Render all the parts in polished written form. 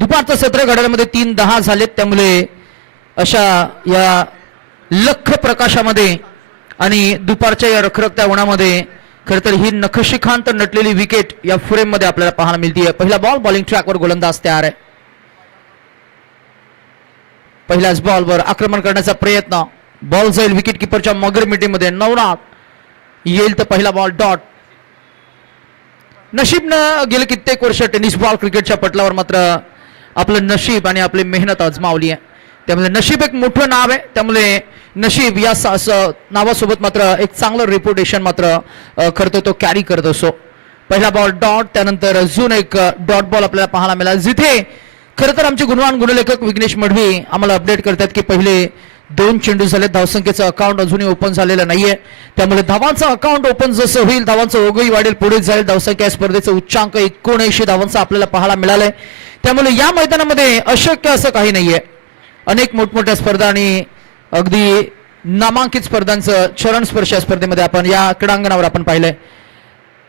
दुपारचं सत्र घड्याळामध्ये 3:10 झालेत. त्यामुळे अशा या लख प्रकाशामध्ये आणि दुपारच्या या रखरखत्या उन्हामध्ये खरं तर ही नखशिखांत नटलेली विकेट या फ्रेम मध्ये आपल्याला पाहायला मिळते. पहिला बॉल बॉलिंग ट्रॅकवर गोलंदाज तयार आहे. पहिल्याच बॉलवर आक्रमण करण्याचा प्रयत्न. बॉल जाईल विकेट किपरच्या मगर मिटीमध्ये. नवनाथ येईल तर पहिला बॉल डॉट. नशीबनं गेले कित्येक वर्ष टेनिस बॉल क्रिकेटच्या पटलावर मात्र आपलं नशीब आणि आपली मेहनत आजमावली आहे. त्यामुळे नशीब एक मोठं नाव आहे. त्यामुळे नशीब या नावासोबत मात्र एक चांगलं रेप्युटेशन मात्र खरं तो कॅरी करत असो. पहिला बॉल डॉट. त्यानंतर अजून एक डॉट बॉल आपल्याला पाहायला मिळाला, जिथे खरं तर आमचे गुणवान गुणलेखक विघ्नेश मढवी आम्हाला अपडेट करतात की पहिले 2 चेंडू झाले. धावसंख्येचं अकाउंट अजूनही ओपन झालेलं नाहीये. त्यामुळे धावांचं अकाउंट ओपन जसं होईल धावांचं ओघही वाढेल, पुढे जाईल. धावसंख्या स्पर्धेचं उच्चांक 79 धावांचं आपल्याला पाहायला मिळालंय. त्यामुळे या मैदानामध्ये अशक्य असं काही नाहीये. अनेक मोठमोठ्या स्पर्धा आणि अगदी नामांकित स्पर्धांचं चरण स्पर्श या स्पर्धेमध्ये आपण या क्रीडांगणावर आपण पाहिलंय.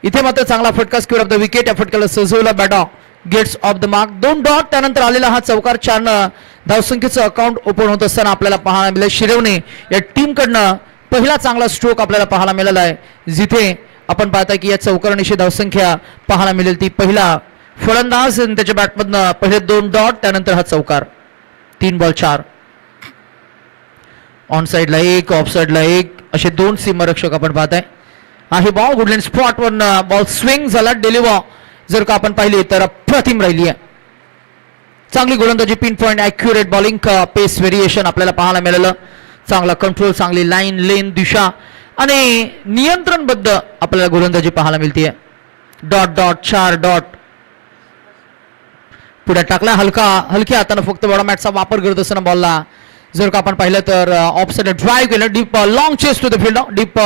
इथे मात्र चांगला फटका स्क्वेअर ऑफ द विकेट. या फटक्याला सजवला batter gets off the mark. 2 dot. त्यानंतर आलेला हा चौकार. 4 धावसंख्येचं अकाउंट ओपन होत असताना आपल्याला पाहायला मिळेल. शिरवणे या टीम कडनं पहिला चांगला स्ट्रोक आपल्याला पाहायला मिळाला आहे, जिथे आपण पाहता की या चौकारांशी धावसंख्या पाहायला मिळेल ती पहिला फलंदाज त्याच्या बॅटमधनं पहिले 2 डॉट. त्यानंतर हा चौकार. 3 बॉल 4. ऑन साइडला 1, ऑफ साइडला 1 असे 2 सीमारक्षक आपण पाहताय. आहे बॉल गुडलँड स्पॉटवर बॉल स्विंग झाला. डेलिव्हर जर का आपण पाहिली तर अप्रतिम राहिली आहे. चांगली गोलंदाजी, पिन पॉइंट, ॲक्युरेट बॉलिंग, पेस व्हेरिएशन आपल्याला पाहायला मिळालं. चांगला कंट्रोल, चांगली लाईन, लेन, दिशा आणि नियंत्रणबद्ध आपल्याला गोलंदाजी पाहायला मिळते. Dot dot 4 dot. पुढे टाकला हलक्या हाताने फक्त बॉडा मॅटचा वापर करत असताना बॉलला जर का आपण पाहिलं तर ऑफ साइड ड्राईव्ह केलं. Deep long chase to the field. Deep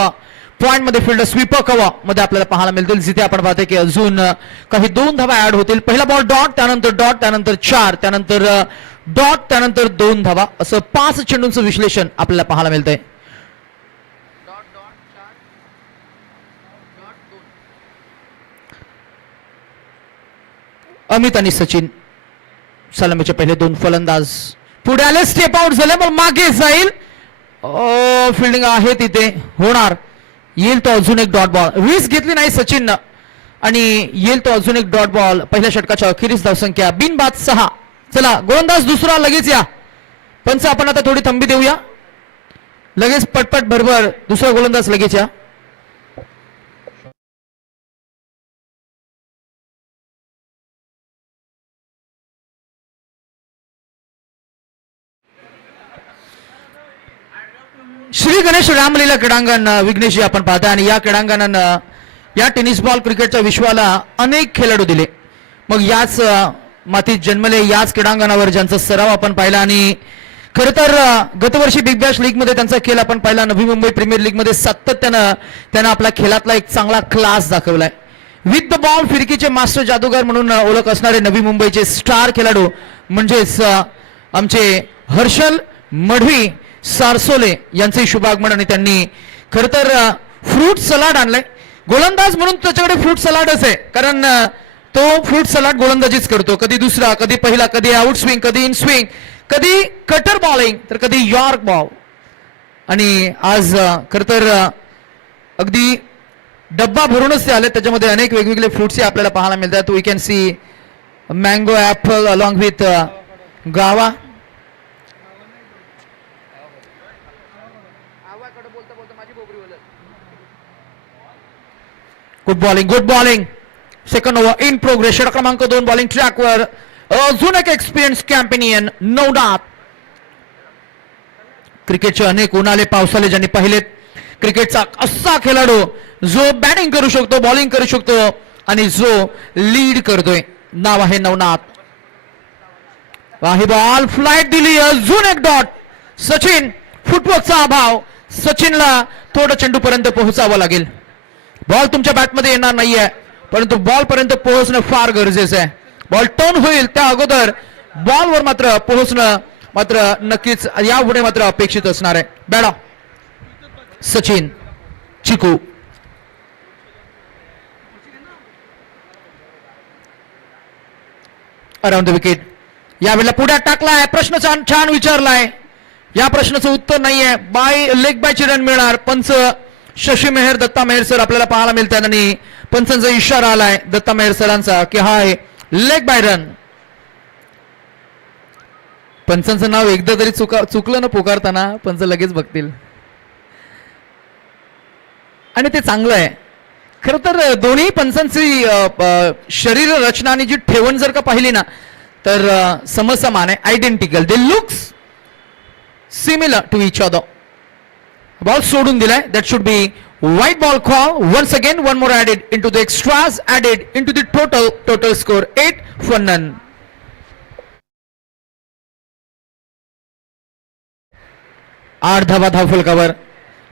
point मध्ये फील्ड स्वीपर कव्हर मध्ये आपल्याला पाहायला मिळतील, जिथे आपण पाहतो की अजून काही 2 धावा ऍड होतील. पहिला बॉल डॉट. त्यानंतर डॉट. त्यानंतर 4. त्यानंतर डॉट. त्यानंतर 2 धावा. असं 5 चेंडूंचं विश्लेषण आपल्याला पाहायला मिळतंय. अमित आणि सचिन सलामीचे पहिले 2 फलंदाज पुढे आले. स्टेप आउट झाले, मग मागे जाईल. फिल्डिंग आहे तिथे होणार. येईल तो अजून एक डॉट बॉल. रिस्क घेतली नाही सचिन आणि येईल तो अजून एक डॉट बॉल. पहिल्या षटकाच्या अखेरीस धावसंख्या बिनबाद 6. चला गोलंदाज दुसरा लगेच या. पंच आपण आता थोडी थंबी देऊया. लगेच पटपट भरभर दुसरा गोलंदाज लगेच या. श्री गणेश रामलीला क्रीडांगण विघ्नेशजी आपण पाहता. आणि या क्रीडांगणानं या टेनिस बॉल क्रिकेटच्या विश्वाला अनेक खेळाडू दिले. मग याच मातीत जन्मले, याच क्रीडांगणावर ज्यांचा सराव आपण पाहिला. आणि खरं तर गतवर्षी बिग बॅश लीग मध्ये त्यांचा खेळ आपण पाहिला. नवी मुंबई प्रीमियर लीग मध्ये सातत्यानं त्यानं आपल्या खेळातला एक चांगला क्लास दाखवलाय. विथ द बॉल फिरकीचे मास्टर जादूगार म्हणून ओळख असणारे नवी मुंबईचे स्टार खेळाडू म्हणजेच आमचे हर्षल मढवी सारसोले यांचे शुभागमन. आणि त्यांनी खरं तर फ्रूट सलाड आणलंय. गोलंदाज म्हणून त्याच्याकडे फ्रूट सलाडच आहे, कारण तो फ्रूट सलाड गोलंदाजीच करतो. कधी दुसरा, कधी पहिला, कधी आउट स्विंग, कधी इन स्विंग, कधी कटर बॉलिंग, तर कधी यॉर्क बॉल. आणि आज खरं तर अगदी डब्बा भरूनच ते आले. त्याच्यामध्ये अनेक वेगवेगळे फ्रुट्स आपल्याला पाहायला मिळतात. We can see mango, apple along with guava. Good bowling, good bowling. Second over in progress. षटक क्रमांक 2 बॉलिंग ट्रॅकवर अजून एक एक्सपिरियन्स कॅम्पेनियन नवनाथ. क्रिकेटचे अनेक उन्हाळे पावसाळे ज्यांनी पाहिलेत. क्रिकेटचा असा खेळाडू जो बॅटिंग करू शकतो, बॉलिंग करू शकतो आणि जो लीड करतोय. नाव आहे नवनाथ. ही बॉल फ्लाइट दिली. अजून एक डॉट. सचिन फुटवर्कचा अभाव. सचिनला थोडं चेंडू पर्यंत पोहोचावं लागेल. बॉल तुमच्या बॅटमध्ये येणार नाहीये, परंतु बॉल पर्यंत पोहोचणं फार गरजेचं आहे. बॉल टर्न होईल त्या अगोदर बॉलवर मात्र पोहोचणं मात्र नक्कीच यापुढे मात्र अपेक्षित असणार आहे. बॅडा सचिन चिकू. अराउंड द विकेट यावेळेला पुढ्यात टाकलाय, प्रश्न छान विचारलाय, या प्रश्नाचं उत्तर नाहीये. लेग बायची रन मिळणार. पंच शशी मेहर, दत्ता मेहर सर आपल्याला पाहायला मिळतात आणि पंचांचा इशारा आलाय दत्ता मेहर सरांचा की हा आहे लेग बाय रन. पंचांचं नाव एकदा तरी चुकलं ना पुकारताना पंच लगेच बघतील आणि ते चांगलं आहे. खरं तर दोन्ही पंचांची शरीर रचना आणि जी ठेवण जर का पाहिली ना तर समसमान आहे, identical. They looks similar to each other. Ball सोडून दिलाय. That should be white ball call. Once again, one more added into the extras, added into the total score 8 for none. आठ धावा धावफलकावर.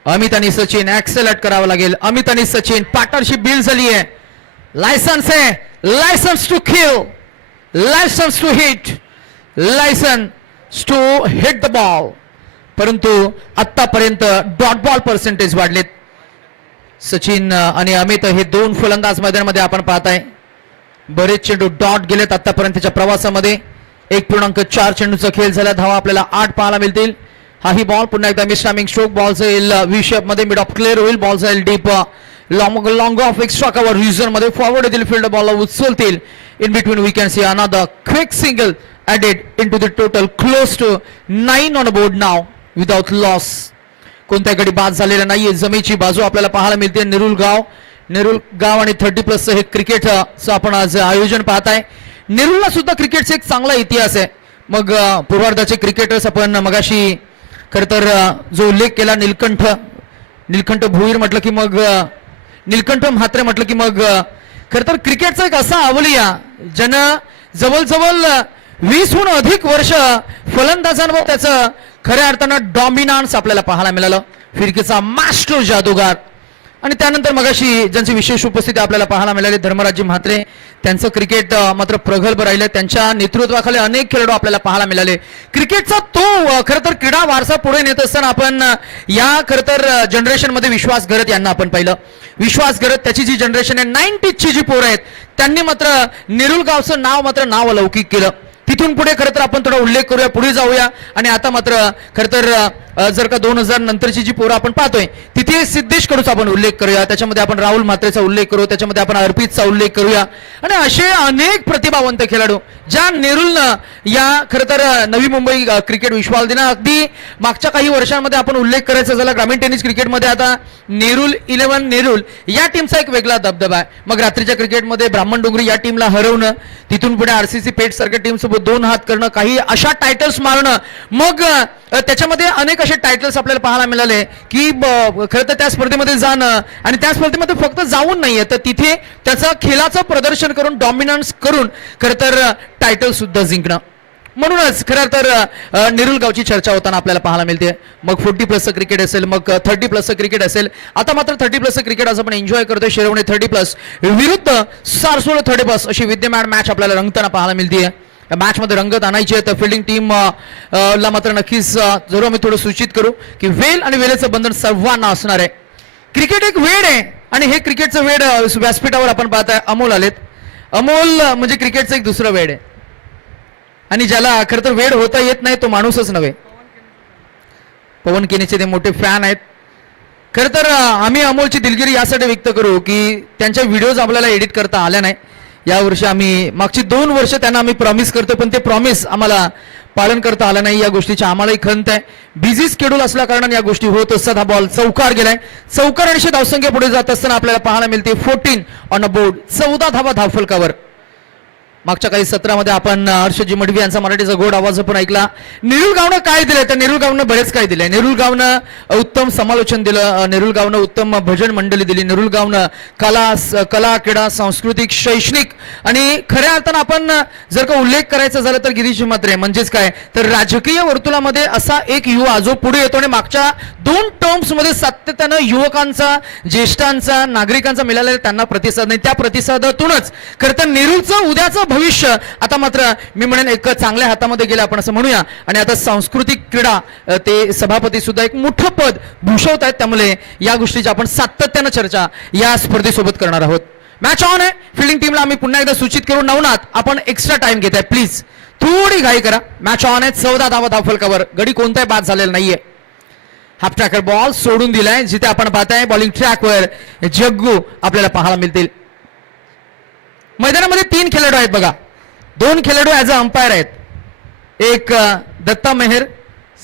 अमित आणि सचिन ऍक्सेलरेट करावं लागेल. अमित आणि सचिन पार्टनरशिप बिल्ड झाली आहे. लायसन्स आहे, license to kill, license to hit, license to hit the ball. परंतु आतापर्यंत डॉट बॉल पर्सेंटेज वाढलेत. सचिन आणि अमित हे दोन फलंदाज मैदानामध्ये आपण पाहताय. बरेच चेंडू डॉट गेलेत आतापर्यंतच्या प्रवासामध्ये. 1.4 चेंडूचा खेळ झाला. धावा आपल्याला 8 पाहायला मिळतील. हाही बॉल पुन्हा एकदा मिस्टामिंग स्ट्रोक. बॉल जाईल व्ही शेप मध्ये, मिड ऑफ क्लिअर होईल. बॉल जाईल deep long off extra cover region मध्ये. फॉरवर्ड येथील फील्ड बॉलला उचलतील. In between we can see another quick single added into the total, close to 9 on board now without loss. कोणत्या गडी बाद झालेला नाहीये. जमेची बाजू आपल्याला पाहायला मिळते. नेरुल गाव आणि 30+ हे क्रिकेटचं आपण आज आयोजन पाहताय. नेरुलला सुद्धा क्रिकेटचा एक चांगला इतिहास आहे. मग पूर्वार्धाचे क्रिकेटर्स आपण मगाशी खर तर जो उल्लेख केला, नीलकंठ भोईर म्हटलं की मग नीलकंठ म्हात्रे म्हटलं की मग खर तर क्रिकेटचा एक असा अवलिया ज्यानं जवळजवळ 20हून अधिक वर्ष फलंदाजांवर त्याचं खऱ्या अर्थानं डॉमिनान्स आपल्याला पाहायला मिळालं. फिरकीचा मास्टर जादूगार. आणि त्यानंतर मगाशी ज्यांची विशेष उपस्थिती आपल्याला पाहायला मिळाली, धर्मराजी म्हात्रे, त्यांचं क्रिकेट मात्र प्रगल्भ राहिलं. त्यांच्या नेतृत्वाखाली अनेक खेळाडू आपल्याला पाहायला मिळाले. क्रिकेटचा तो खरं तर क्रीडा वारसा पुढे नेत असताना आपण या खरं तर जनरेशनमध्ये विश्वास घरत यांना आपण पाहिलं. विश्वास घरत त्याची जी जनरेशन आहे 90ची जी पोरं आहेत त्यांनी मात्र नेरुल गावचं नाव अलौकिक केलं. तिथून पुढे खरं तर आपण थोडा उल्लेख करूया, पुढे जाऊया. आणि आता मात्र खरं तर जर का 2000 नंतरची जी पोरं आपण पाहतोय तिथे सिद्धेश कडूचा आपण उल्लेख करूया. त्याच्यामध्ये आपण राहुल म्हात्रेचा उल्लेख करू. त्याच्यामध्ये आपण अर्पितचा उल्लेख करूया. आणि असे अनेक प्रतिभावंत खेळाडू ज्या नेरुलनं या खरं तर नवी मुंबई क्रिकेट विश्वास दिना. अगदी मागच्या काही वर्षांमध्ये आपण उल्लेख करायचा झाला ग्रामीण टेनिस क्रिकेटमध्ये आता नेरुल 11 नेरुल या टीमचा एक वेगळा दबदबा आहे. मग रात्रीच्या क्रिकेटमध्ये ब्राह्मण डोंगरी या टीमला हरवणं, तिथून पुढे RCC पेठ सारख्या टीम सोबत 2 हात करणं, काही अशा टायटल्स मारणं. मग त्याच्यामध्ये अनेक असे टायटल्स आपल्याला पाहायला मिळाले की खरं तर त्या स्पर्धेमध्ये जाणं आणि त्या स्पर्धेमध्ये फक्त जाऊन नाहीये तर तिथे त्याचं खेळाचं प्रदर्शन करून डॉमिनन्स करून खरं तर टायटल सुद्धा जिंकणं. म्हणूनच खरं तर नेरुल गावची चर्चा होताना आपल्याला पाहायला मिळते. मग 40+ क्रिकेट असेल, मग 30+ क्रिकेट असेल. आता मात्र 30+ क्रिकेट आज आपण एन्जॉय करतोय. शिरवणे 30+ विरुद्ध सारसोळ 30+ अशी विद्यमान मॅच आपल्याला रंगताना पाहायला मिळते. मॅच मध्ये रंगत आणायची आहे तर फिल्डिंग टीम ला मात्र नक्कीच जरूर आम्ही थोडं सूचित करू की वेल आणि वेळेचं बंधन सर्वांना असणार आहे. क्रिकेट एक वेळ आहे आणि हे क्रिकेटचं वेळ व्यासपीठावर आपण पाहताय. अमोल आलेत. अमोल म्हणजे क्रिकेटचं एक दुसरं वेळ आहे आणि ज्याला खरं तर वेळ होता येत नाही तो माणूसच नव्हे. पवन केनेचे ते मोठे फॅन आहेत. खरं तर आम्ही अमोलची दिलगिरी यासाठी व्यक्त करू की त्यांच्या व्हिडिओज आपल्याला एडिट करता आल्या नाही. यावर्षी आम्ही मागची 2 वर्ष त्यांना आम्ही प्रॉमिस करतो पण ते प्रॉमिस आम्हाला पालन करता आलं नाही. या गोष्टीची आम्हालाही खंत आहे. बिझी शेड्यूल असल्या कारणाने या गोष्टी होत असतात. हा बॉल चौकार गेलाय. चौकार आणि धावसंख्या पुढे जात असताना आपल्याला पाहायला मिळते 14 ऑन अ बोर्ड. 14 धावा धावफलकावर. मागच्या काही सत्रामध्ये आपण हर्षजी मडवी यांचा मराठीचा गोड आवाज पण ऐकला. नेरुल गावनं काय दिलंय तर नेरुल गावनं बरेच काय दिलंय. नेरुल गावनं उत्तम समालोचन दिलं. नेरुल गावनं उत्तम भजन मंडळी दिली. नेरुल गावनं कला क्रीडा सांस्कृतिक शैक्षणिक आणि खऱ्या अर्थानं आपण जर का उल्लेख करायचा झाला तर गिरीश म्हात्रे म्हणजेच काय तर राजकीय वर्तुळामध्ये असा एक युवा जो पुढे येतो आणि मागच्या 2 टर्म्स मध्ये सातत्यानं युवकांचा, ज्येष्ठांचा, नागरिकांचा मिळालेला त्यांना प्रतिसाद नाही. त्या प्रतिसादातूनच खरं तर नेरुलचं उद्याचं भविष्य आता मात्र मी म्हणेन एक चांगल्या हातामध्ये गेलं आपण असं म्हणूया. आणि आता सांस्कृतिक क्रीडा ते सभापती सुद्धा एक मोठं पद भूषवत आहेत. त्यामुळे या गोष्टीची आपण सातत्यानं चर्चा या स्पर्धेसोबत करणार आहोत. मॅच ऑन आहे. फिल्डिंग टीमला आम्ही पुन्हा एकदा सूचित करू, नवनाथ आपण एक्स्ट्रा टाइम घेत आहे प्लीज, थोडी घाई करा. मॅच ऑन आहे. 14 धावा धावफलकावर, गडी कोणताही बाद झालेला नाहीये. हाफ ट्रॅकर बॉल सोडून दिलाय, जिथे आपण पाहताय बॉलिंग ट्रॅकवर जग्गू आपल्याला पाहायला मिळतील. मैदानामध्ये 3 खेळाडू आहेत बघा, 2 खेळाडू ऍज अ अंपायर आहेत. एक दत्ता मेहर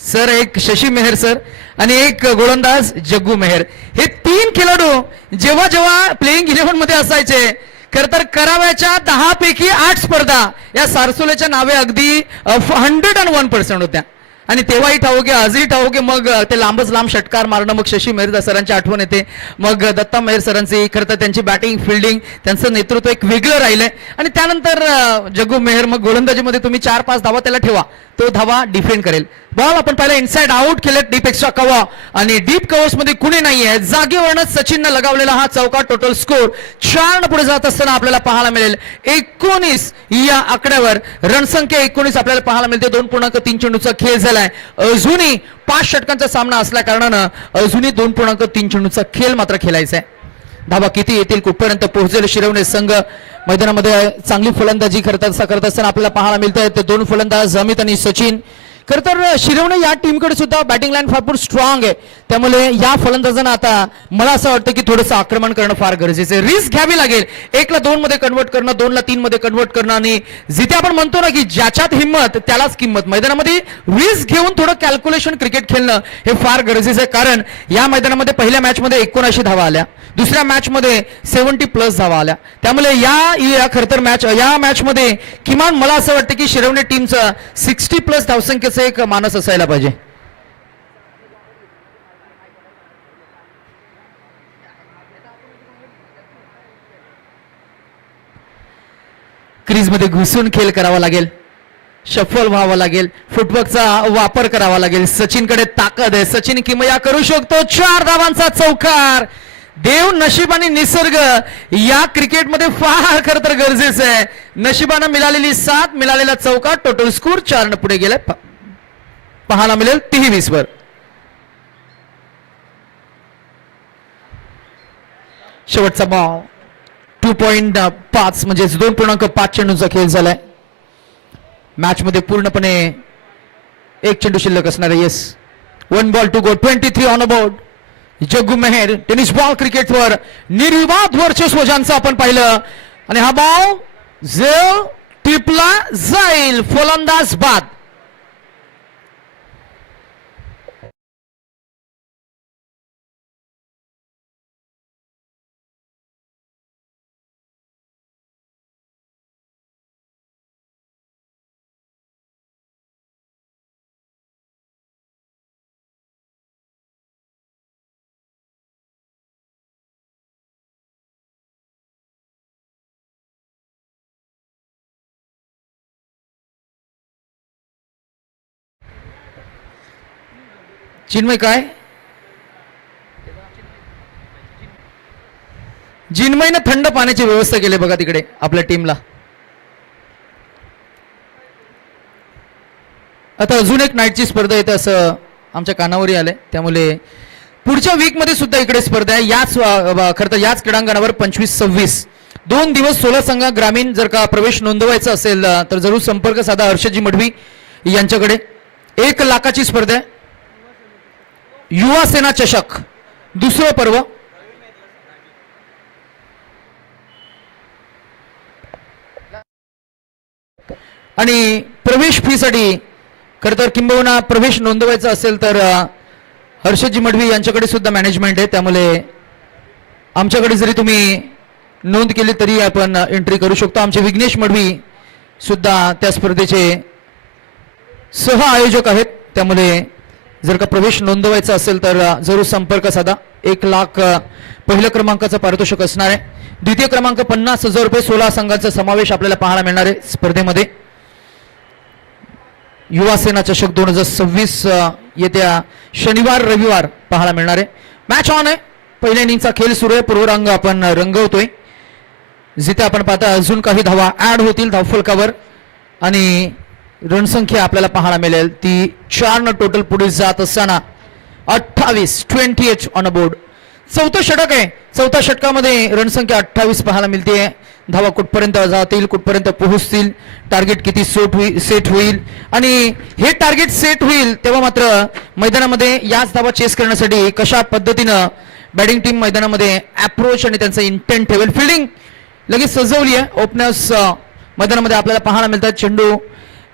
सर, एक शशी मेहर सर आणि एक गोलंदाज जग्गू मेहर. हे 3 खेळाडू जेव्हा जेव्हा प्लेइंग 11 मध्ये असायचे, खर तर कराव्याच्या 10 पैकी 8 स्पर्धा या सारसोलेच्या नावे अगदी 101% होत्या. आणि तेव्हाही ठाऊके, आजही ठाऊके. मग ते लांबच लांब षटकार मारणं, मग शशी मेहर सरांची आठवण येते, मग दत्ता मेहर सरांची. खरं तर त्यांची बॅटिंग फिल्डिंग त्यांचं नेतृत्व एक वेगळं राहिलंय. आणि त्यानंतर जग्गू मेहर, मग गोलंदाजीमध्ये तुम्ही 4-5 धावा त्याला ठेवा, तो धावा डिफेंड करेल. बॉल आपण पाहिलं इनसाइड आउट केले, डीप एक्स्ट्रा कव्हर आणि डीप कव्हर्स मध्ये कुणी नाहीये. जागेवरच सचिननं लगावलेला हा चौका. टोटल स्कोर 4 पुढे जात असताना आपल्याला पाहायला मिळेल 19 या आकड्यावर. रणसंख्या 19 आपल्याला पाहायला मिळते. 2.3 चेंडूचा खेळ झालाय. अजूनही 5 षटकांचा सामना असल्या कारणानं अजूनही 2.3 चेंडूचा खेळ मात्र खेळायचा आहे. धावा किती येतील, कुठपर्यंत पोहोचेल शिरवणे संघ. मैदानामध्ये चांगली फलंदाजी करत असताना आपल्याला पाहायला मिळत आहे ते 2 फलंदाज अमित आणि सचिन. खरं तर शिरवणे या टीमकडे सुद्धा बॅटिंग लाईन फार स्ट्रॉंग आहे, त्यामुळे या फलंदाजांना आता मला असं वाटतं की थोडंसं आक्रमण करणं फार गरजेचं आहे. रिस्क घ्यावी लागेल. 1 ला 2 मध्ये कन्वर्ट करणं, 2 ला 3 मध्ये कन्वर्ट करणं. आणि जिथे आपण म्हणतो ना की ज्याच्यात हिंमत त्यालाच किंमत, मैदानामध्ये रिस्क घेऊन थोडं कॅल्क्युलेशन क्रिकेट खेळणं हे फार गरजेचं आहे. कारण या मैदानामध्ये पहिल्या मॅच मध्ये 79 धावा आल्या, दुसऱ्या मॅच मध्ये 70+ धावा आल्या. त्यामुळे या खरं तर या मॅच मध्ये किमान मला असं वाटतं की शिरवणे टीमचं 60+ धावसंख्येचं एक मानस असायला पाहिजे. क्रीजमध्ये घुसून खेळ करावा लागेल, शफल व्हावं लागेल, फुटवर्कचा वापर करावा लागेल. सचिनकडे ताकद आहे, सचिन किमया करू शकतो. 4 धावांचा चौकार. देव, नशीब आणि निसर्ग या क्रिकेटमध्ये फार खरं तर गरजेचं आहे. नशिबानं मिळालेली 7, मिळालेला चौकार. टोटल स्कोर 4 पुढे गेलाय, पाहायला मिळेल 23 वर. शेवटचा बॉल 2.5 म्हणजे 2.5 चेंडूचा खेळ झालाय. मॅच मध्ये पूर्णपणे 1 चेंडू शिल्लक असणार आहे. Yes, 1 ball to go. 23 on board. Jaggu Mehar tennis ball क्रिकेटवर निर्विवाद वर्चस्व ज्यांचं आपण पाहिलं. आणि हा बॉल जो टिपला जाईल, फलंदाज बाद. चिन्मय काय, चिन्मयनं थंड पाण्याची व्यवस्था केली बघा तिकडे आपल्या टीमला. आता अजून एक नाईटची स्पर्धा येते असं आमच्या कानावरही आलंय, त्यामुळे पुढच्या वीक मध्ये सुद्धा इकडे स्पर्धा आहे. याच खरं तर याच क्रीडांगणावर 25-26 2 दिवस 16 संघ ग्रामीण जर का प्रवेश नोंदवायचा असेल तर जरूर संपर्क साधा हर्षजी मढवी यांच्याकडे. 1 लाखाची स्पर्धा आहे. युवा सेना चषक दुसरं पर्व. आणि प्रवेश फी साठी खरं तर किंबहुना प्रवेश नोंदवायचा असेल तर हर्षजी मढवी यांच्याकडे सुद्धा मॅनेजमेंट आहे, त्यामुळे आमच्याकडे जरी तुम्ही नोंद केली तरी आपण एंट्री करू शकतो. आमचे विघ्नेश मढवी सुद्धा त्या स्पर्धेचे सह आयोजक आहेत, त्यामुळे जर का प्रवेश नोंदवायचा असेल तर जरूर संपर्क साधा. 1 लाख पहिल्या क्रमांकाचं पारितोषिक असणार आहे. द्वितीय क्रमांक 50,000 रुपये. 16 संघांचा समावेश आपल्याला पाहायला मिळणार आहे स्पर्धेमध्ये. युवा सेना चषक 2026 येत्या शनिवार रविवार पाहायला मिळणार आहे. मॅच ऑन आहे. पहिल्या इनिंगचा खेळ सुरू आहे. पूर्वरंग आपण रंगवतोय, जिथे आपण पाहता अजून काही धावा ऍड होतील धावफलकावर आणि रणसंख्या आपल्याला पाहायला मिळेल ती 4 टोटल पुढे जात असताना 28 ऑन बोर्ड. 4थं षटक आहे. चौथ्या षटकामध्ये रणसंख्या 28 पाहायला मिळते. धावा कुठपर्यंत जातील, कुठपर्यंत पोहोचतील, टार्गेट किती सेट होईल आणि हे टार्गेट सेट होईल तेव्हा मात्र मैदानामध्ये याच धावा चेस करण्यासाठी कशा पद्धतीनं बॅटिंग टीम मैदानामध्ये अप्रोच आणि त्यांचा इंटेंट ठेवेल. फिल्डिंग लगेच सजवली आहे. ओपनर्स मैदानामध्ये आपल्याला पाहायला मिळतात. चेंडू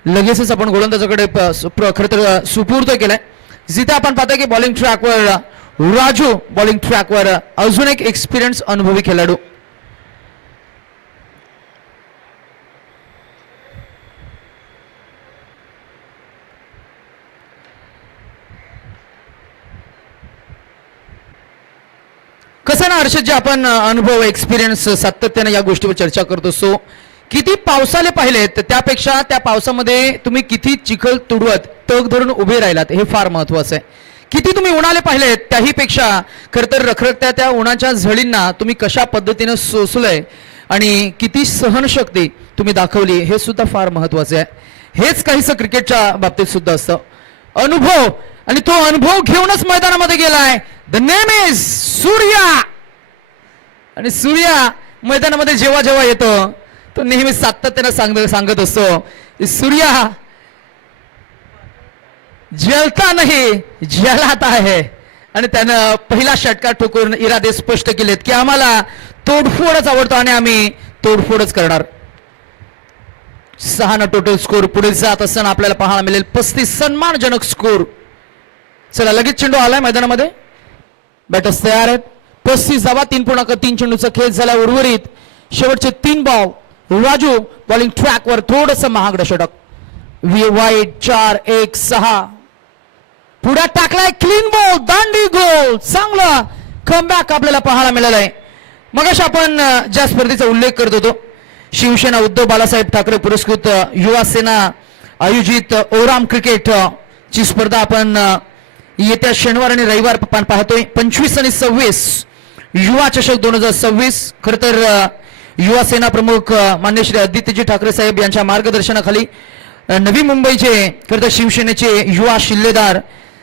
लगेचच आपण गोलंदाजाकडे खरं तर सुपूर्द केलाय. जिथे आपण पाहतोय की बॉलिंग ट्रॅकवर राजू, बॉलिंग ट्रॅकवर अजून एक एक्सपिरियन्स अनुभवी खेळाडू. कसं ना हर्षद, जे आपण अनुभव एक्सपिरियन्स सातत्याने या गोष्टीवर चर्चा करतो. सो किती पावसाले पाहिलेत त्यापेक्षा त्या पावसामध्ये तुम्ही किती चिखल तुडवत तग धरून उभे राहिलात हे फार महत्वाचं आहे. किती तुम्ही उन्हाळे पाहिलेत त्याही पेक्षा खरं तर रखरखत्या त्या उन्हाच्या झळींना तुम्ही कशा पद्धतीनं सोसलंय आणि किती सहनशक्ती तुम्ही दाखवली हे सुद्धा फार महत्वाचं आहे. हेच काहीसं क्रिकेटच्या बाबतीत सुद्धा असतं. अनुभव, आणि तो अनुभव घेऊनच मैदानामध्ये गेलाय. The name is Surya. आणि सूर्या मैदानामध्ये जेव्हा जेव्हा येतो तो नेहमी सातत्यानं सांगत असतो, सूर्या जलता नाही जलाता आहे. आणि त्यानं पहिला षटकार ठोकून इरादे स्पष्ट केलेत की आम्हाला तोडफोडच आवडतो आणि आम्ही तोडफोडच करणार. 6 टोटल स्कोर पुढे जात असताना आपल्याला पाहायला मिळेल 35 सन्मानजनक स्कोर. चला लगेच चेंडू आलाय मैदानामध्ये. बॅटर्स तयार आहेत. 35 धावा, 3.3 चेंडूचा खेळ झाला. उर्वरित शेवटचे 3 बॉल. राजू बॉलिंग ट्रॅकवर थोडंसं महागडं षटक. वाईट 4-1-6 पुढे टाकलाय. क्लीन बॉल, दांडी गोल. चांगला कमबॅक आपल्याला पाहायला मिळाला आहे. मगाशी आपण ज्या स्पर्धेचा उल्लेख करत होतो, शिवसेना उद्धव बाळासाहेब ठाकरे पुरस्कृत युवा सेना आयोजित ओराम क्रिकेट ची स्पर्धा आपण येत्या शनिवार आणि रविवार पाहतोय. 25 आणि 26 युवा चषक 2026. खरं तर युवा सेना प्रमुख मान्य श्री आदित्यजी ठाकरे साहेब यांच्या मार्गदर्शनाखाली नवी मुंबईचे खरं तर शिवसेनेचे युवा शिल्लेदार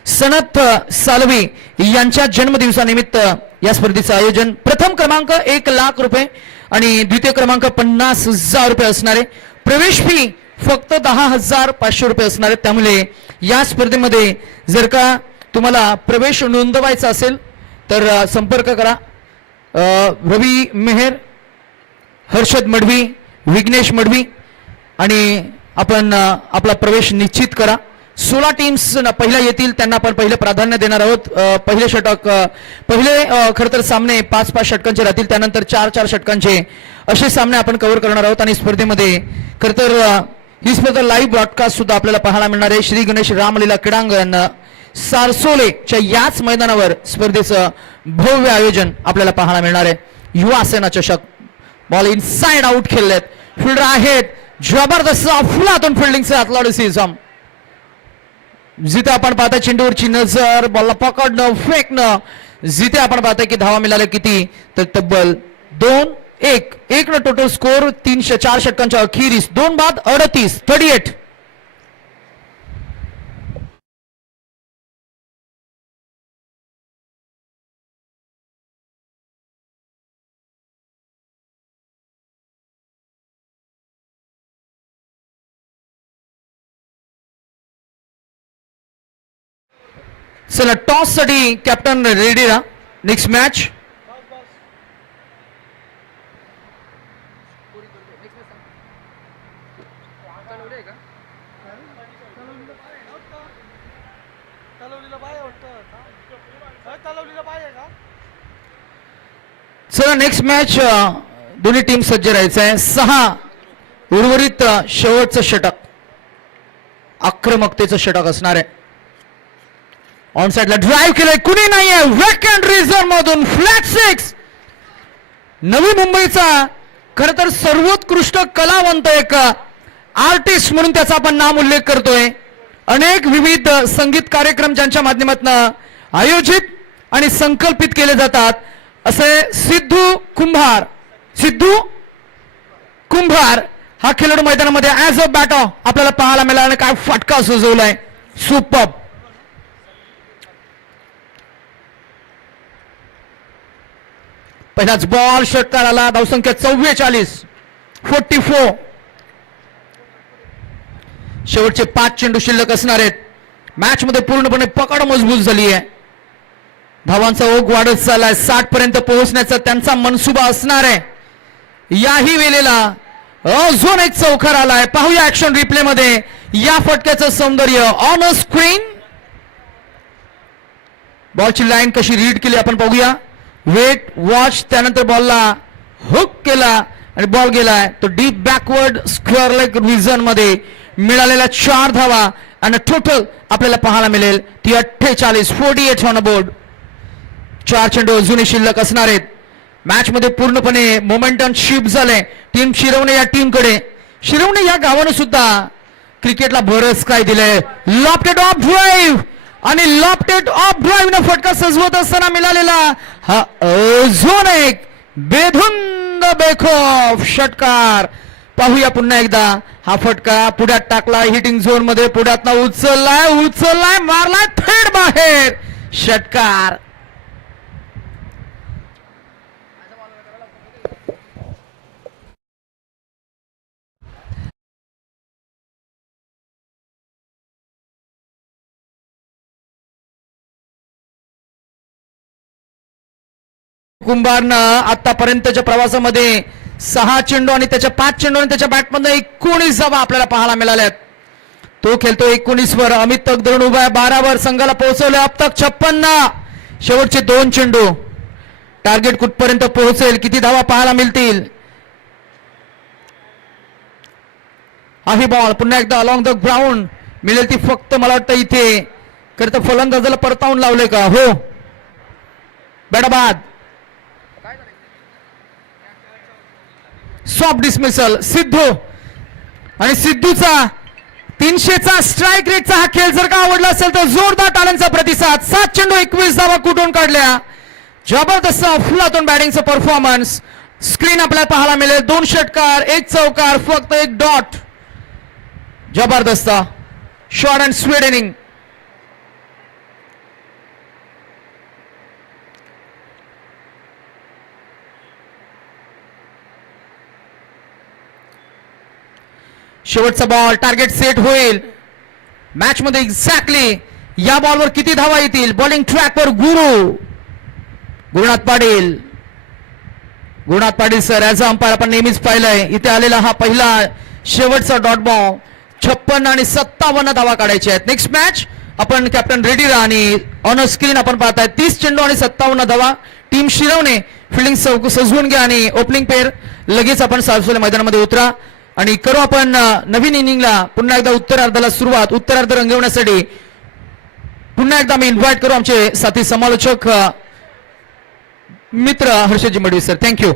सनत सालवी यांच्या जन्मदिवसानिमित्त या स्पर्धेचं आयोजन. प्रथम क्रमांक 1 लाख रुपये आणि द्वितीय क्रमांक 50,000 रुपये असणारे. प्रवेश फी फक्त 10,500 रुपये असणार आहेत. त्यामुळे या स्पर्धेमध्ये जर का तुम्हाला प्रवेश नोंदवायचा असेल तर संपर्क करा. रवी मेहर, हर्षद मडवी, विघ्नेश मडवी आणि आपण आपला प्रवेश निश्चित करा. 16 टीम्स पहिल्या येतील त्यांना आपण पहिले प्राधान्य देणार आहोत. पहिले खरं तर सामने 5-5 षटकांचे राहतील. त्यानंतर 4-4 षटकांचे असे सामने आपण कव्हर करणार आहोत. आणि स्पर्धेमध्ये खरं तर ही स्पर्धा लाईव्ह ब्रॉडकास्ट सुद्धा आपल्याला पाहायला मिळणार आहे. श्री गणेश रामलीला क्रीडांगण सारसोलेच्या याच मैदानावर स्पर्धेचं भव्य आयोजन आपल्याला पाहायला मिळणार आहे. युवा सेना चषक. बॉल इनसाइड आउट खेळलेत. फिल्डर आहेत जबरदस्त अफलातून फिल्डिंगचे अथलेटिसिझम. जिथे आपण पाहता चेंडूवरची नजर, बॉलला पकडणं, फेकणं. जिथे आपण पाहता की धावा मिळाल्या किती तर तब्बल 2-1. 1 टोटल स्कोर 4 षटकांच्या अखेरीस 2 बाद 38. चला टॉस साठी कॅप्टन रेडी राहा. नेक्स्ट मॅच चला नेक्स्ट मॅच दोन्ही टीम सज्ज राहायचं आहे. 6 उर्वरित शेवटचं षटक आक्रमकतेचं षटक असणार आहे. ऑन साइडला ड्राईव्ह केलंय, कुणी नाहीये. वेकंड रिझर्व मधून फ्लॅट 6. नवी मुंबईचा खरं तर सर्वोत्कृष्ट कलावंत, एक आर्टिस्ट म्हणून त्याचा आपण नाम उल्लेख करतोय. अनेक विविध संगीत कार्यक्रम ज्यांच्या माध्यमातून आयोजित आणि संकल्पित केले जातात असे सिद्धू कुंभार हा खेळाडू मैदानामध्ये ऍज अ बॅटर आपल्याला पाहायला मिळाला आणि काय फटका सुजवलाय. सुपर. पहिलाच बॉल षटकार आला. धावसंख्या 44. शेवटचे 5 चेंडू शिल्लक असणार आहेत. मॅच मध्ये पूर्णपणे पकड मजबूत झाली आहे. धावांचा ओघ वाढत चाललाय. 60 पर्यंत पोहोचण्याचा त्यांचा मनसुबा असणार आहे. याही वेळेला अजून एक चौकार आलाय. पाहूया ऍक्शन रिप्ले मध्ये या फटक्याचं सौंदर्य ऑन अ स्क्रीन. बॉलची लाईन कशी रीड केली आपण पाहूया. वेट वॉच, त्यानंतर बॉलला हुक केला आणि बॉल गेलाय तो deep backward square leg region मध्ये. मिळालेल्या 4 धावा आणि टोटल आपल्याला पाहायला मिळेल ती 48 ऑन बोर्ड. 4 चेंडू अजूनही शिल्लक असणार आहेत. मॅच मध्ये पूर्णपणे मोमेंटम शिफ्ट झालंय टीम शिरवणे या टीमकडे. शिरवणे या गावानं सुद्धा क्रिकेटला बरंच काय दिलंय. लॉफ्टेड ऑफ ड्राईव्ह आणि लॉफ्टेड ऑफ ड्राईव्ह न फटका सजवत असताना मिळालेला हा अजून एक बेधुंद बेखौफ षटकार. पाहूया पुन्हा एकदा हा फटका पुढ्यात टाकलाय हिटिंग झोन मध्ये. पुढ्यातनं उचललाय मारलाय थेट बाहेर. षटकार. कुंभारनं आतापर्यंतच्या प्रवासामध्ये 6 चेंडू आणि त्याच्या 5 चेंडू आणि त्याच्या बॅटमधनं 19 धावा आपल्याला पाहायला मिळाल्यात. तो खेळतो 19 वर. अमित तक धरून उभा आहे 12 वर. संघाला पोहोचवले अब तक 56. शेवटचे 2 चेंडू. टार्गेट कुठपर्यंत पोहोचेल, किती धावा पाहायला मिळतील. आहे बॉल पुन्हा एकदा अलॉंग द ग्राउंड. मिळेल ती फक्त मला वाटतं इथे करता फलंदाजाला परतावून लावले का. हो बॅटाबाद. सॉफ्ट डिसमिसल सिद्धू आणि सिद्धूचा 300चा स्ट्राईक रेटचा हा खेळ जर का आवडला असेल तर जोरदार टाळ्यांचा प्रतिसाद. 7 चेंडू 21 धावा कुठून काढल्या. जबरदस्त अफलातून बॅटिंगचा परफॉर्मन्स स्क्रीन आपल्याला पाहायला मिळेल. 2 षटकार 1 चौकार फक्त 1 डॉट. जबरदस्त शॉर्ट अँड स्वीट इनिंग. शेवटचा बॉल टार्गेट सेट होईल. मॅच मध्ये एक्झॅक्टली या बॉलवर किती धावा येतील. बॉलिंग ट्रॅकवर Gurunath Patil sir as a umpire आपण नेहमीच पाहिलंय. इथे आलेला हा पहिला शेवटचा डॉट बॉल. 56 आणि 57 धावा काढायचे आहेत. नेक्स्ट मॅच आपण कॅप्टन रेडी राहा आणि ऑन स्क्रीन आपण पाहताय 30 चेंडू आणि 57 धावा. टीम शिरवणे फिल्डिंग सजवून घ्या आणि ओपनिंग पेअर लगेच आपण सारसोले मैदानामध्ये उतरा आणि करू आपण नवीन इनिंगला पुन्हा एकदा उत्तरार्धाला सुरुवात. उत्तरार्ध रंगवण्यासाठी पुन्हा एकदा मी इन्व्हाइट करू आमचे साथी समालोचक मित्र हर्षजी मडवी सर. थँक्यू.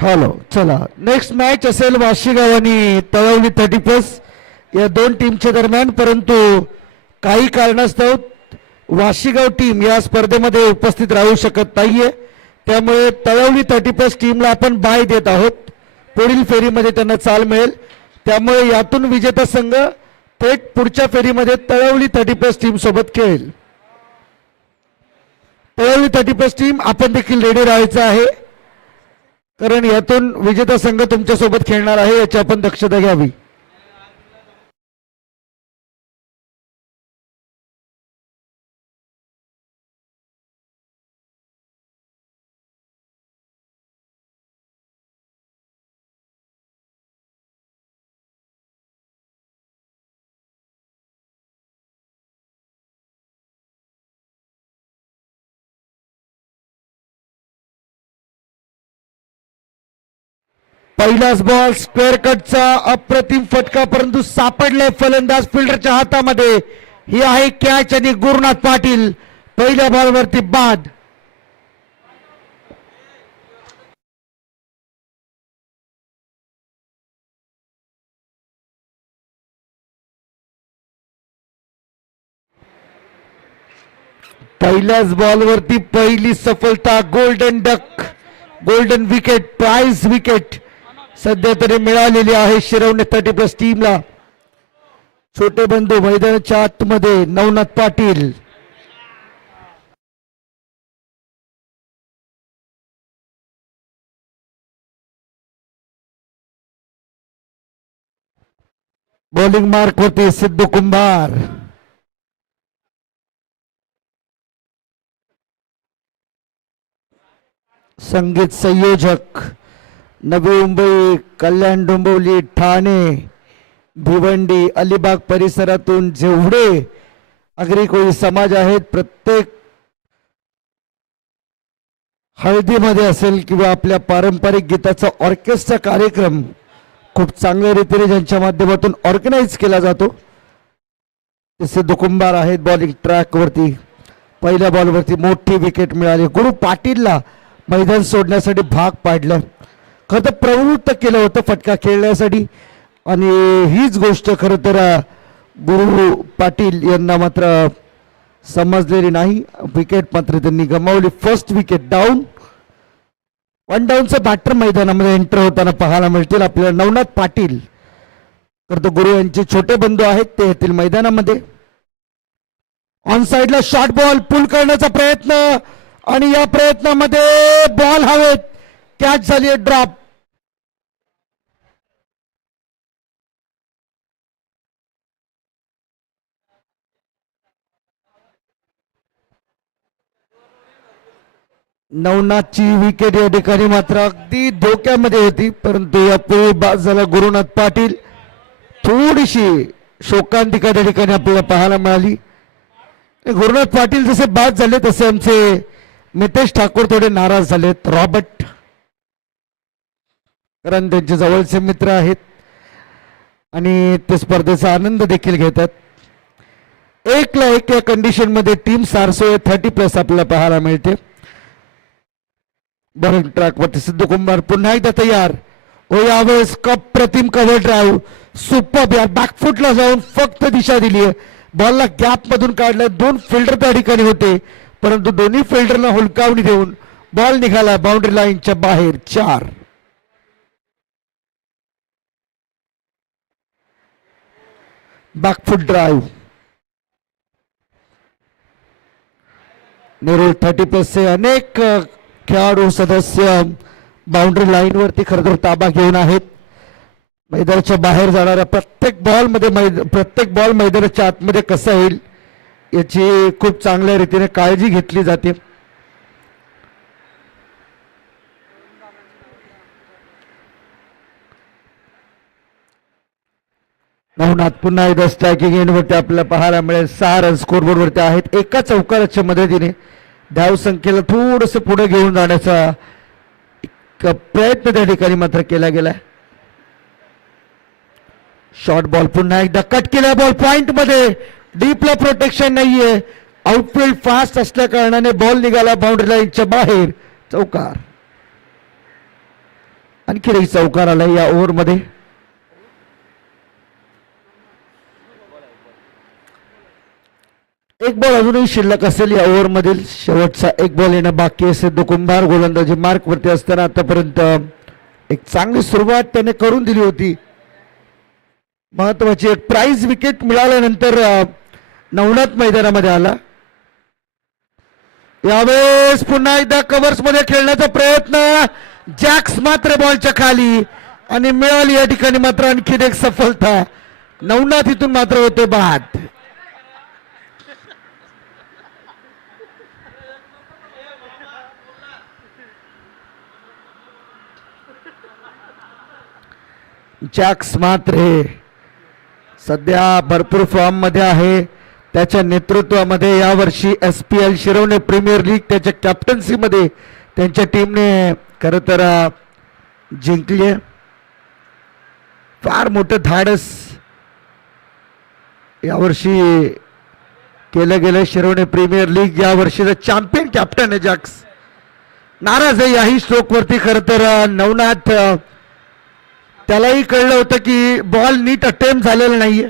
हॅलो चला नेक्स्ट मॅच असेल वाशीगाव आणि तळवली 30+ या दोन टीमच्या दरम्यान, परंतु काही कारणास्तव वाशीगाव टीम या स्पर्धेमध्ये उपस्थित राहू शकत नाहीये, त्यामुळे तळवली 30+ टीमला आपण बाय देत आहोत. पुढील फेरीमध्ये त्यांना चाल मिळेल, त्यामुळे यातून विजेता संघ थेट पुढच्या फेरीमध्ये तळवली 30+ टीम सोबत खेळेल. तळवली 30+ टीम आपण देखील रेडी राहायचं आहे, कारण यातून विजेता संघ तुमच्या सोबत खेळणार आहे, याची आपण दक्षता घ्यावी. पहिलाच बॉल स्क्वेअर कटचा अप्रतिम फटका, परंतु सापडले फलंदाज फिल्डरच्या हातामध्ये. ही आहे कॅच आणि गुरुनाथ पाटील पहिल्या बॉलवरती बाद. पहिल्याच बॉलवरती पहिली सफलता. Golden duck, golden wicket, prize wicket सध्या तरी मिळालेली आहे शिरवणे 30+ टीमला. छोटे बंधू मैदानाच्या आतमध्ये नवनाथ पाटील. बॉलिंग मार्क होते सिद्धू कुंभार. संगीत संयोजक नवी मुंबई, कल्याण, डोंबिवली, ठाणे, भिवंडी, अलिबाग परिसरातून जेवढे आगरी कोळी समाज आहेत, प्रत्येक हळदीमध्ये असेल किंवा आपल्या पारंपरिक गीताचा ऑर्केस्ट्रा कार्यक्रम खूप चांगल्या रीतीने ज्यांच्या माध्यमातून ऑर्गनाईज केला जातो, ते सिद्धू कुंभार आहेत बॉलिंग ट्रॅक वरती. पहिल्या बॉलवरती मोठी विकेट मिळाली. गुरु पाटीलला मैदान सोडण्यासाठी भाग पाडलं, खरं तर प्रवृत्त केलं होतं फटका खेळण्यासाठी, आणि हीच गोष्ट खरं तर गुरु पाटील यांना मात्र समजलेली नाही. विकेट मात्र त्यांनी गमावली. First wicket down. 1 डाऊनचं बॅटर मैदानामध्ये एंटर होताना पाहायला मिळतील आपल्याला. नवनाथ पाटील खरं तर गुरु यांचे छोटे बंधू आहेत, ते येतील मैदानामध्ये. ऑन साइडला शॉर्ट बॉल पुल करण्याचा प्रयत्न, आणि या प्रयत्नामध्ये बॉल हवेत, कॅच झाली, ड्रॉप. नवनाथची विकेट या ठिकाणी मात्र अगदी धोक्यामध्ये होती, परंतु यापूर्वी बाद झाला गुरुनाथ पाटील. थोडीशी शोकांतिका त्या ठिकाणी आपल्याला पाहायला मिळाली. गुरुनाथ पाटील जसे बाद झाले तसे आमचे मितेश ठाकूर थोडे नाराज झालेत. रॉबर्ट, कारण त्यांचे जवळचे मित्र आहेत आणि ते स्पर्धेचा आनंद देखील घेतात. 1-1 या कंडिशन मध्ये टीम सारसोळे 30+ आपल्याला पाहायला मिळते. बॉलिंग ट्रॅक वरती सिद्धू कुंभार पुन्हा एकदा तयार. यावेळेस प्रतिम कव्हर ड्राईव्ह, सुपर यार, बॅकफुटला जाऊन फक्त दिशा दिली आहे. बॉलला गॅप मधून काढलं. 2 फिल्डर त्या ठिकाणी होते, परंतु दोन्ही फिल्डरला हुलकावणी देऊन बॉल निघाला बाउंड्री लाईनच्या बाहेर. 4. Back foot drive. नेरूळ 30+ चे अनेक खेळाडू सदस्य बाउंड्री लाईन वरती खरं तर ताबा घेऊन आहेत. मैदानाच्या बाहेर जाणाऱ्या प्रत्येक बॉल मैदानाच्या आतमध्ये कसा येईल याची खूप चांगल्या रीतीने काळजी घेतली जाते. नवनाथ पुन्हा एकदा स्ट्रायकिंग एंडवरती आपल्याला पाहायला मिळेल. 6 रन स्कोरबोर्ड वरती आहेत. एका चौकाराच्या मदतीने धाव संख्येला थोडस पुढे घेऊन जाण्याचा प्रयत्न त्या ठिकाणी मात्र केला गेला. शॉर्ट बॉल पुन्हा एकदा कट केला. बॉल पॉइंट मध्ये, डीपला प्रोटेक्शन नाहीये. आउटफील्ड फास्ट असल्या कारणाने बॉल निघाला बाउंड्री लाईनच्या बाहेर. चौकार. आणखी एक चौकार आला या ओव्हरमध्ये. एक बॉल अजूनही शिल्लक असेल या ओव्हरमधील. शेवटचा एक बॉल येणं बाकी असेल. दुकुंभार गोलंदाजी मार्कवरती असताना आतापर्यंत एक चांगली सुरुवात त्याने करून दिली होती. महत्वाची एक प्राइज विकेट मिळाल्यानंतर नवनाथ मैदानामध्ये आला. यावेळेस पुन्हा एकदा कव्हर्स मध्ये खेळण्याचा प्रयत्न. जॅक्स मात्र बॉलच्या खाली आणि मिळाली या ठिकाणी मात्र आणखी एक सफलता. नवनाथ इथून मात्र होते बाद. जॅक्स मात्र सध्या भरपूर फॉर्म मध्ये आहे. त्याच्या नेतृत्वामध्ये यावर्षी SPL शिरवणे प्रीमियर लीग त्याच्या कॅप्टन्सीमध्ये त्यांच्या टीमने खरं तर जिंकली. फार मोठं धाडस यावर्षी केलं गेलं. शिरवणे प्रीमियर लीग या वर्षीचा चॅम्पियन कॅप्टन आहे जॅक्स. नाराज आहे याही स्ट्रोक वरती. खरं तर नवनाथ त्यालाही कळलं होतं की बॉल नीट अटेम्प्ट झालेला नाहीये.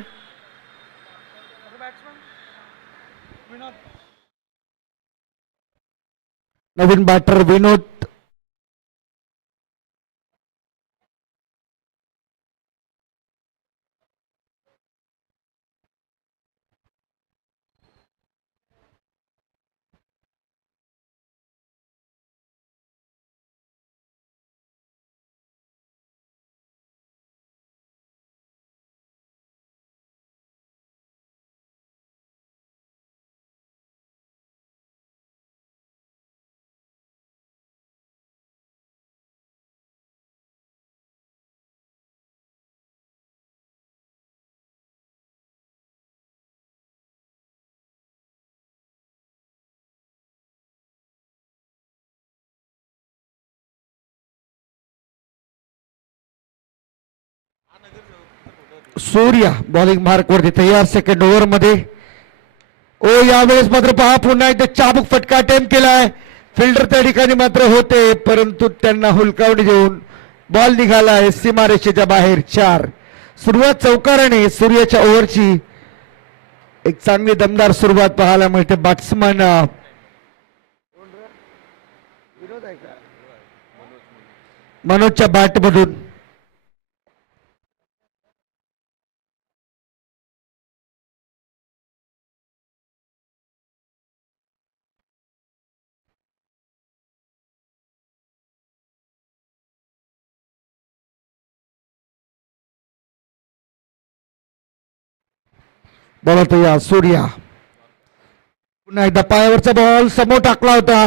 नवीन बॅटर विनोद. सूर्या बॉलिंग मार्क वरती तयार सेकंड ओव्हर मध्ये. ओ यावेळेस मात्र पहा पुन्हा एकदा चाबूक फटका अटेम्प्ट केलाय. फिल्डर त्या ठिकाणी मात्र होते परंतु त्यांना हुलकावणी देऊन बॉल निघालाय सीमारेषेच्या बाहेर. 4 सुरुवात चौकाराने सूर्याच्या ओव्हरची एक चांगली दमदार सुरुवात पाहायला मिळते. बॅट्समन मनोजच्या बॅटमधून. बॉल या सूर्या पुन्हा एकदा पायावरचा बॉल समोर टाकला होता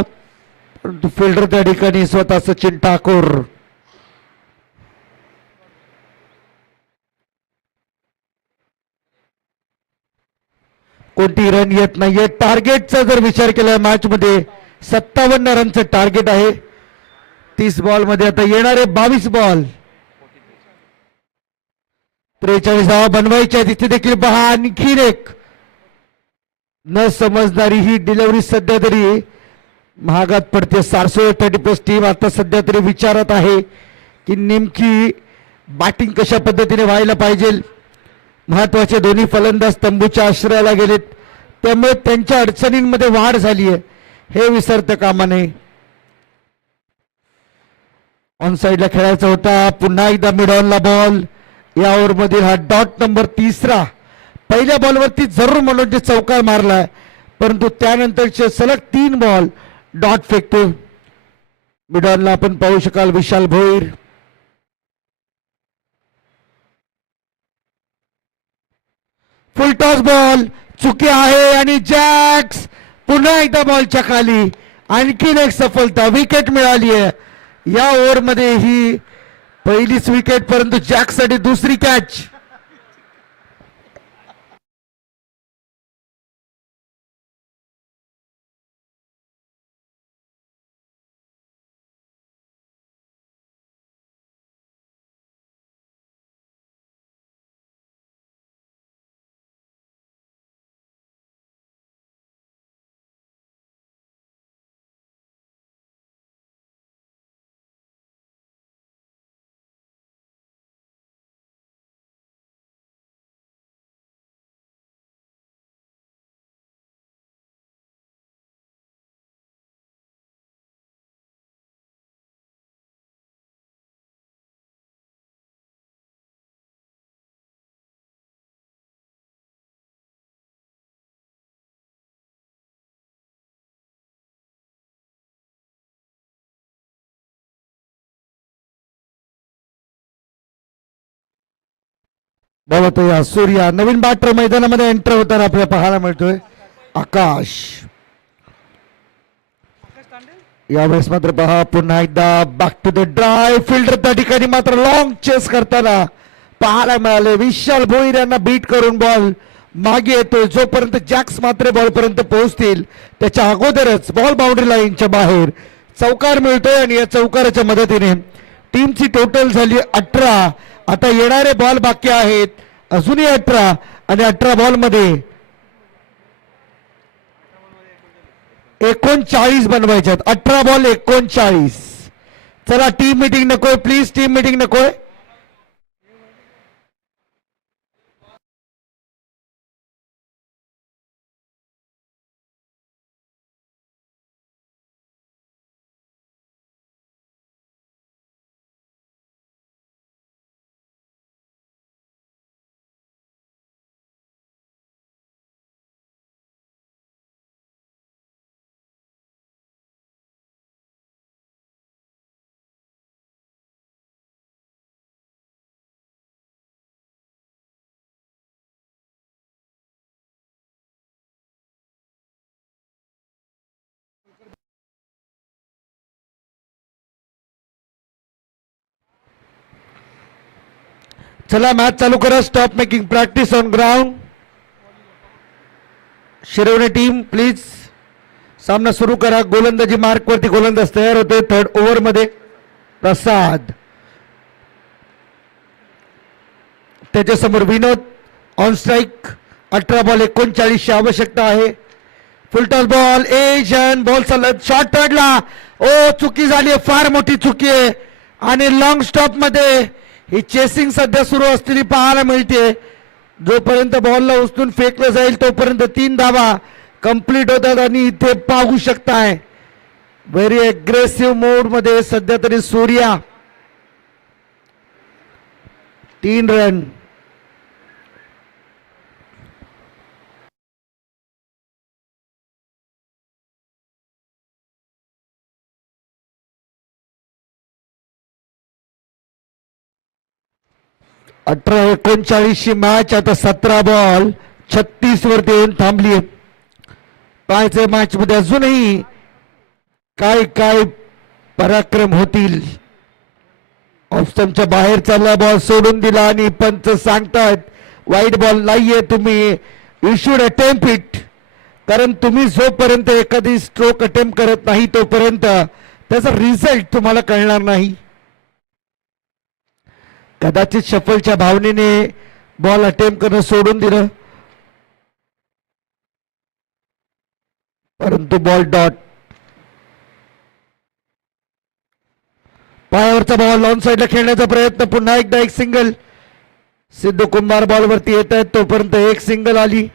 परंतु फिल्डर त्या ठिकाणी स्वतः सचिन ठाकूर. कोणती रन येत नाहीये. टार्गेटचा जर विचार केला मॅच मध्ये 57 रनचं टार्गेट आहे. 30 बॉल मध्ये आता येणारे 22 बॉल 43 धावा बनवायच्या. तिथे देखील पहा आणखीन एक न समजणारी ही डिलिव्हरी सध्या तरी महागात पडते. 30+ टीम आता सध्या तरी विचारत आहे की नेमकी बॅटिंग कशा पद्धतीने व्हायला पाहिजे. महत्वाचे दोन्ही फलंदाज तंबूच्या आश्रयाला गेलेत त्यामुळे त्यांच्या अडचणींमध्ये वाढ झाली आहे हे विसरता कामा नये. ऑन साइडला खेळायचा होता. पुन्हा एकदा मिड ऑनला बॉल. या ओव्हर मधील हा डॉट नंबर 3. पहिल्या बॉलवरती जरूर मनोजने चौकार मारलाय परंतु त्यानंतरचे सलग 3 बॉल डॉट फेकतो. मिड ऑनला आपण पाहू शकाल विशाल भोईर. फुल टॉस बॉल चुकी आहे आणि जॅक्स पुन्हा एकदा बॉलच्या खाली. आणखीन एक सफलता. विकेट मिळाली आहे या ओव्हर मध्ये. ही पहिलीच विकेट परंतु जॅक्ससाठी दुसरी कॅच. बॉल होतो या सूर्या नवीन बॅटर मैदानामध्ये एंटर होताना आपल्याला पाहायला मिळतोय आकाश. यावेळेस मात्र पहा पुन्हा एकदा back to the dry fielder त्या ठिकाणी मात्र लॉंग चेस करताना पाहायला मिळाले. विशाल भोईर यांना बीट करून बॉल मागे येतोय. जोपर्यंत जॅक्स मात्र बॉल पर्यंत पोहोचतील त्याच्या अगोदरच बॉल बाउंड्री लाईनच्या बाहेर चौकार मिळतोय आणि या चौकाराच्या मदतीने टीमची टोटल झाली 18. आता येणारे बॉल बाकी आहेत अजूनही 18 आणि 18 बॉल मध्ये 39 बनवायच्यात. 18 बॉल 39. चला टीम मीटिंग नकोय प्लीज, टीम मीटिंग नकोय. चला मॅच चालू करा. Stop making practice on ground. Shirvane team please सामना सुरू करा. गोलंदाजी मार्क वरती गोलंदाज तयार होते. थर्ड ओव्हर मध्ये प्रसाद, त्याच्यासमोर विनोद ऑन स्ट्राईक. 18 बॉल 39 ची आवश्यकता आहे. Full toss ball edge and ball चालत शॉर्ट टर्नला. ओ चुकी झाली आहे, फार मोठी चुकी आहे आणि लॉंग स्टॉप मध्ये ही चेसिंग सध्या सुरू असलेली पाहायला मिळते. जोपर्यंत बॉलला उचलून फेकलं जाईल तोपर्यंत 3 धावा कंप्लीट होतात आणि इथे पाहू शकताय व्हेरी अग्रेसिव्ह मोड मध्ये सध्या तरी सूर्या. 3 रन. अठरा 39 ची मॅच आता 17 बॉल 36 वरती येऊन थांबली. पाहायचं मॅच मध्ये अजूनही काय काय पराक्रम होतील. ऑप्शनच्या बाहेर चालला बॉल सोडून दिला आणि पंच सांगतात वाईट बॉल नाहीये, तुम्ही यू शुड अटेम्प्ट इट. कारण तुम्ही जोपर्यंत एखादी स्ट्रोक अटेम्प्ट करत नाही तोपर्यंत त्याचा रिझल्ट तुम्हाला कळणार नाही. कदाचित शफलच्या भावनेने बॉल अटेम्प्ट करणं सोडून दिलं परंतु बॉल डॉट. पायावरचा बॉल लॉन साईडला खेळण्याचा प्रयत्न. पुन्हा एकदा एक सिंगल. सिद्धू कुंभार बॉल वरती येत आहेत तोपर्यंत एक सिंगल आली.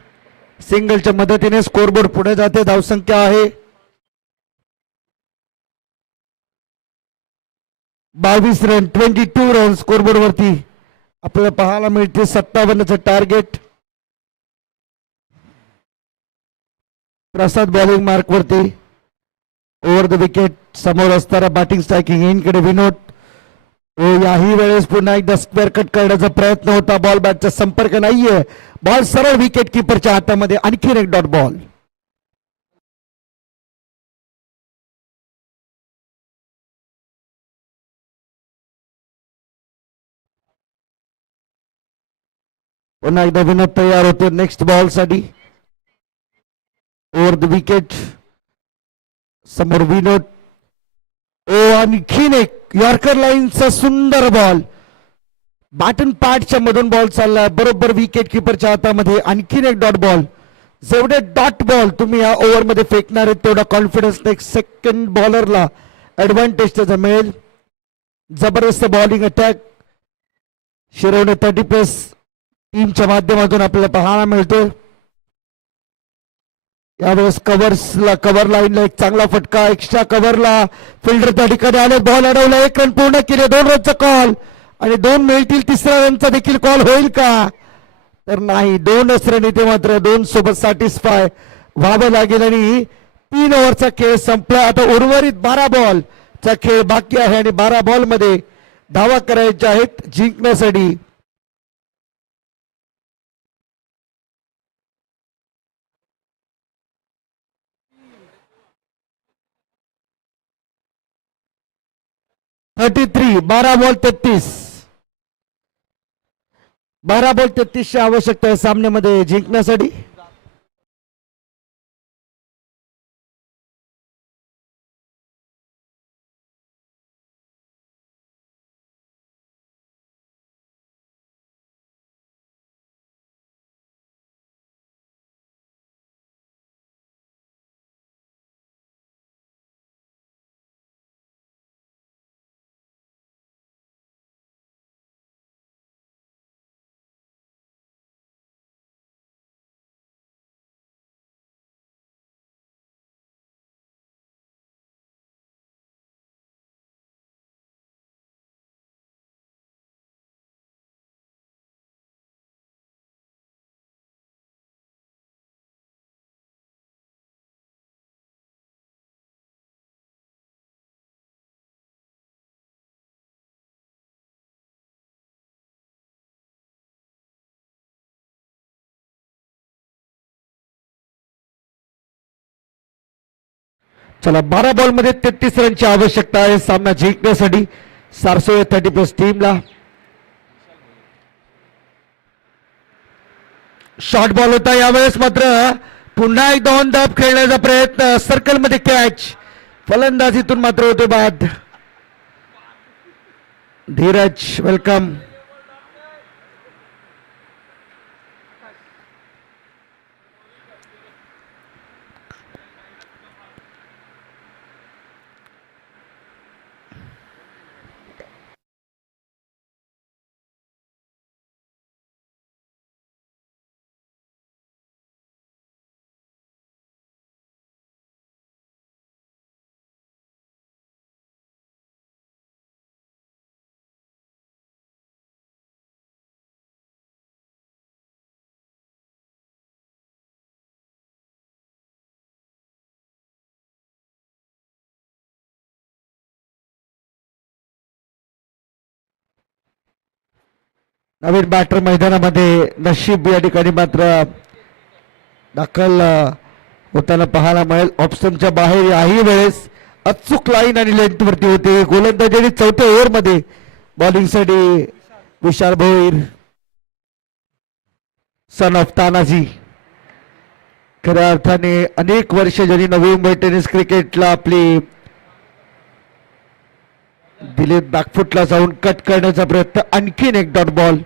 सिंगलच्या मदतीने स्कोरबोर्ड पुढे जाते. धावसंख्या आहे 22 रन. 22 रन स्कोरबोर्ड वरती आपल्याला पाहायला मिळते. 57चं टार्गेट. प्रसाद बॉलिंग मार्क वरती. ओव्हर द विकेट समोर असताना बॅटिंग स्ट्रायकिंग एंडकडे विनोद. याही वेळेस पुन्हा एकदा स्क्वेअर कट करण्याचा प्रयत्न होता. बॉल बॅटचा संपर्क नाहीये. बॉल सरळ विकेट किपरच्या हातामध्ये. आणखीन एक डॉट बॉल. पुन्हा एकदा विनोद तयार होतो नेक्स्ट बॉल साठी. ओव्हर द विकेट समोर विनोद. आणखीन एक यॉर्कर लाईनचा सुंदर बॉल. बॅटन पॅडच्या मधून बॉल चालला बरोबर विकेट किपरच्या हातामध्ये. आणखीन एक डॉट बॉल. जेवढे डॉट बॉल तुम्ही या ओव्हर मध्ये फेकणार आहेत तेवढा कॉन्फिडन्स नेक्स्ट सेकंड बॉलरला ऍडव्हान्टेज त्याचा मिळेल. जबरदस्त बॉलिंग अटॅक शिरवणे 30+ टीमच्या माध्यमातून आपल्याला पाहायला मिळतोय. यावेळेस कव्हर लाईनला एक चांगला फटका. एक्स्ट्रा कव्हरला फिल्डर त्या ठिकाणी आले. बॉल अडवला. 1 रन पूर्ण केले. 2 रनचा कॉल आणि 2 मिळतील. 3ऱ्या रनचा देखील कॉल होईल का तर नाही. 2च रन इथे मात्र 2 सोबत सॅटिस्फाय व्हावं लागेल आणि 3 ओव्हरचा खेळ संपला. आता उर्वरित 12 बॉलचा खेळ बाकी आहे आणि 12 बॉल मध्ये धावा करायच्या आहेत जिंकण्यासाठी. 33, 12 बॉल 33. 12 बॉल 33 ची आवश्यकता आहे सामन्यामध्ये जिंकण्यासाठी. चला 12 बॉल मध्ये 33 रनची आवश्यकता आहे सामना जिंकण्यासाठी सारसोळे 30+ टीमला. शॉर्ट बॉल होता यावेळेस मात्र पुन्हा एकदा ऑन द खेळण्याचा प्रयत्न, सर्कल मध्ये कॅच, फलंदाजीतून मात्र होते बाद. धीरज वेलकम. नवीन बॅटर मैदानामध्ये नशीब या ठिकाणी मात्र दाखल होताना पाहायला मिळेल. ऑप्शनच्या बाहेर याही वेळेस अचूक लाईन आणि लेंथ वरती होते. गोलंदाजी चौथ्या ओव्हर मध्ये बॉलिंगसाठी विशाल भोईर, सन ऑफ तानाजी. खऱ्या अर्थाने अनेक वर्ष ज्यांनी नवी मुंबई टेनिस क्रिकेटला आपली दिलीप बॅकफुटला जाऊन कट करण्याचा प्रयत्न. आणखीन एक डॉट बॉल.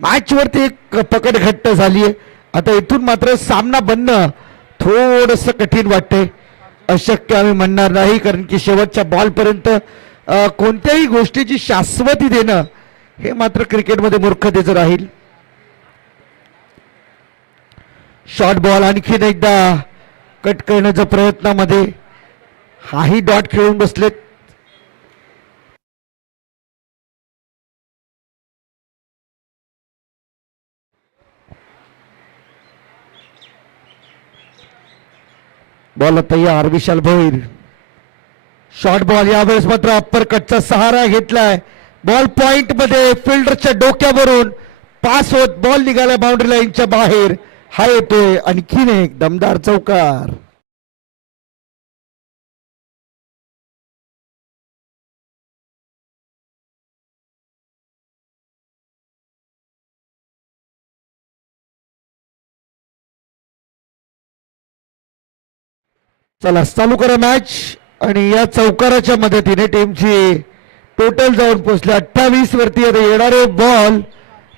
मॅच वरती एक पकड घट्ट झाली आहे. आता इथून मात्र सामना बनणं थोडस कठीण वाटतंय. अशक्य आम्ही म्हणणार नाही, कारण की शेवटच्या बॉल पर्यंत कोणत्याही गोष्टीची शाश्वती देणं हे मात्र क्रिकेटमध्ये मूर्खतेचं राहील. शॉर्ट बॉल आणखीन एकदा कट करण्याच्या प्रयत्नामध्ये हाही डॉट खेळून बसलेत. बॉल तयार विशाल भोईर. शॉर्ट बॉल यावेळेस मात्र अप्पर कटचा सहारा घेतलाय. बॉल पॉइंट मध्ये फिल्डरच्या डोक्यावरून पास होत बॉल निघाला बाउंड्री लाईनच्या बाहेर. हा येतोय आणखीन एक दमदार चौकार. चला चालू करा मॅच. आणि या चौकाराच्या मदतीने टीमची टोटल जाऊन पोहोचले 28 वरती. आता येणारे बॉल